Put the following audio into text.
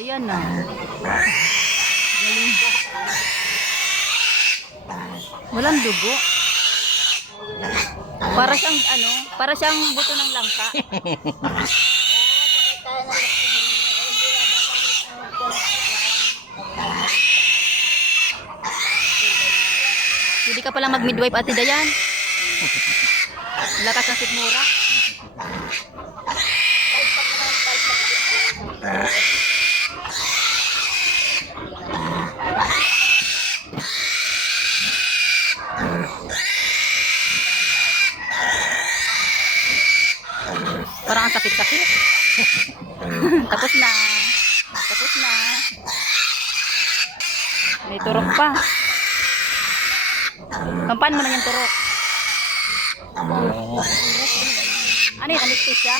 Dayan na. Galing. Walang dugo. Para siyang ano, para siyang buto ng langka. Hindi ka pala mag-midwife, Ate Dayan. Lakas ng sikmura. Parang ang sakit-sakit. Tapos na. Tapos na. May turok pa. Kampan mo na yung turok. Ano yung anesthesia?